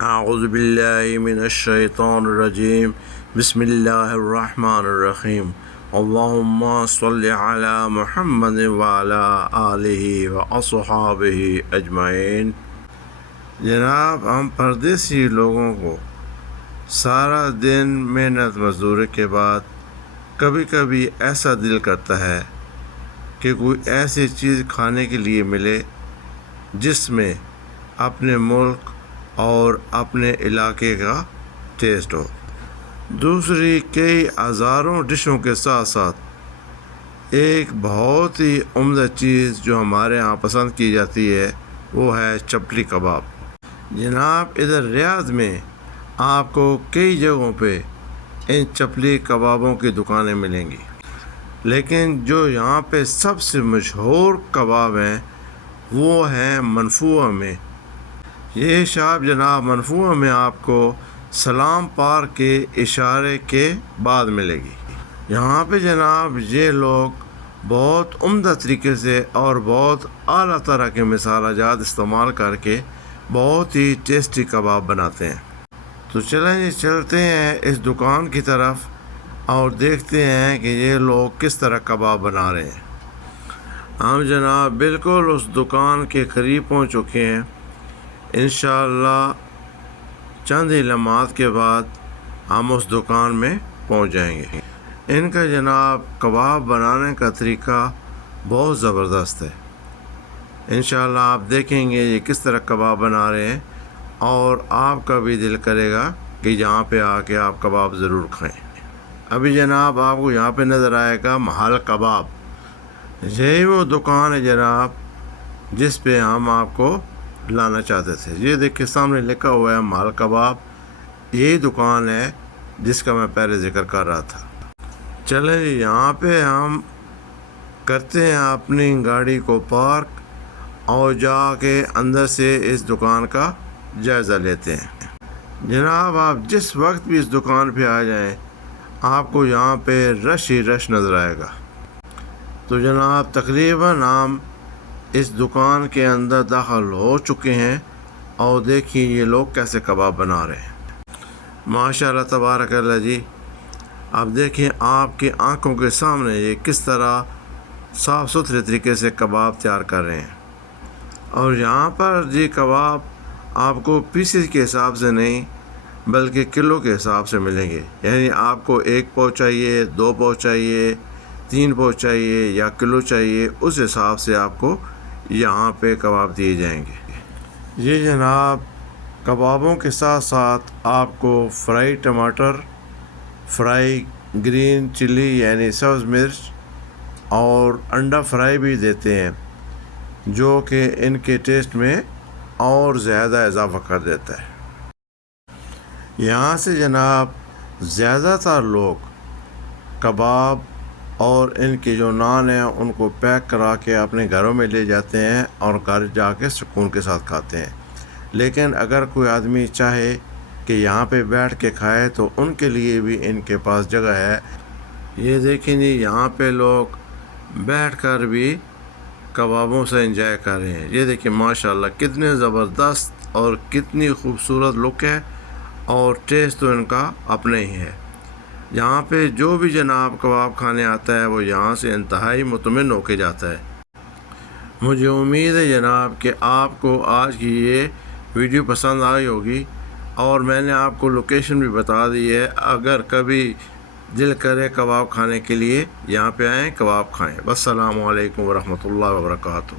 اعوذ باللہ من الشیطان الرجیم بسم اللہ الرحمن الرحیم اللہم صلی علی محمد وعلی آلہ واصحابہ اجمعین۔ جناب، ہم پردیسی لوگوں کو سارا دن محنت مزدوری کے بعد کبھی کبھی ایسا دل کرتا ہے کہ کوئی ایسی چیز کھانے کے لیے ملے جس میں اپنے ملک اور اپنے علاقے کا ٹیسٹ ہو۔ دوسری کئی ہزاروں ڈشوں کے ساتھ ساتھ ایک بہت ہی عمدہ چیز جو ہمارے ہاں پسند کی جاتی ہے وہ ہے چپلی کباب۔ جناب، ادھر ریاض میں آپ کو کئی جگہوں پہ ان چپلی کبابوں کی دکانیں ملیں گی، لیکن جو یہاں پہ سب سے مشہور کباب ہیں وہ ہیں منفوعہ میں۔ یہ شاپ جناب منفوعہ میں آپ کو سلام پارک کے اشارے کے بعد ملے گی۔ یہاں پہ جناب یہ لوگ بہت عمدہ طریقے سے اور بہت اعلیٰ طرح کے مسالہ جات استعمال کر کے بہت ہی ٹیسٹی کباب بناتے ہیں۔ تو چلیں چلتے ہیں اس دکان کی طرف اور دیکھتے ہیں کہ یہ لوگ کس طرح کباب بنا رہے ہیں۔ ہم جناب بالکل اس دکان کے قریب پہنچ چکے ہیں۔ انشاءاللہ چند ہی لمحات کے بعد ہم اس دکان میں پہنچ جائیں گے۔ ان کا جناب کباب بنانے کا طریقہ بہت زبردست ہے۔ انشاءاللہ آپ دیکھیں گے یہ کس طرح کباب بنا رہے ہیں اور آپ کا بھی دل کرے گا کہ یہاں پہ آ کے آپ کباب ضرور کھائیں۔ ابھی جناب آپ کو یہاں پہ نظر آئے گا محل کباب۔ یہی وہ دکان ہے جناب جس پہ ہم آپ کو لانا چاہتے تھے۔ یہ دیکھیں سامنے لکھا ہوا ہے محل کباب۔ یہی دکان ہے جس کا میں پہلے ذکر کر رہا تھا۔ چلیں جی، یہاں پہ ہم کرتے ہیں اپنی گاڑی کو پارک اور جا کے اندر سے اس دکان کا جائزہ لیتے ہیں۔ جناب آپ جس وقت بھی اس دکان پہ آ جائیں آپ کو یہاں پہ رش ہی رش نظر آئے گا۔ تو جناب تقریباً ہم اس دکان کے اندر داخل ہو چکے ہیں اور دیکھیں یہ لوگ کیسے کباب بنا رہے ہیں۔ ماشاءاللہ تبارک اللہ جی، اب دیکھیں آپ کی آنکھوں کے سامنے یہ کس طرح صاف ستھرے طریقے سے کباب تیار کر رہے ہیں۔ اور یہاں پر جی کباب آپ کو پیسز کے حساب سے نہیں بلکہ کلو کے حساب سے ملیں گے، یعنی آپ کو 1 پاؤ چاہیے، 2 پاؤ چاہیے، 3 پاؤ چاہیے یا کلو چاہیے، اس حساب سے آپ کو یہاں پہ کباب دیے جائیں گے۔ یہ جناب کبابوں کے ساتھ ساتھ آپ کو فرائی ٹماٹر، فرائی گرین چلی یعنی سبز مرچ اور انڈا فرائی بھی دیتے ہیں، جو کہ ان کے ٹیسٹ میں اور زیادہ اضافہ کر دیتا ہے۔ یہاں سے جناب زیادہ تر لوگ کباب اور ان کے جو نان ہیں ان کو پیک کرا کے اپنے گھروں میں لے جاتے ہیں اور گھر جا کے سکون کے ساتھ کھاتے ہیں۔ لیکن اگر کوئی آدمی چاہے کہ یہاں پہ بیٹھ کے کھائے تو ان کے لیے بھی ان کے پاس جگہ ہے۔ یہ دیکھیں جی، یہاں پہ لوگ بیٹھ کر بھی کبابوں سے انجوائے کر رہے ہیں۔ یہ دیکھیں ماشاءاللہ کتنے زبردست اور کتنی خوبصورت لک ہے اور ٹیسٹ تو ان کا اپنا ہی ہے۔ یہاں پہ جو بھی جناب کباب کھانے آتا ہے وہ یہاں سے انتہائی مطمئن ہو کے جاتا ہے۔ مجھے امید ہے جناب کہ آپ کو آج کی یہ ویڈیو پسند آئی ہوگی اور میں نے آپ کو لوکیشن بھی بتا دی ہے۔ اگر کبھی دل کرے کباب کھانے کے لیے یہاں پہ آئیں، کباب کھائیں۔ السلام علیکم ورحمۃ اللہ وبرکاتہ۔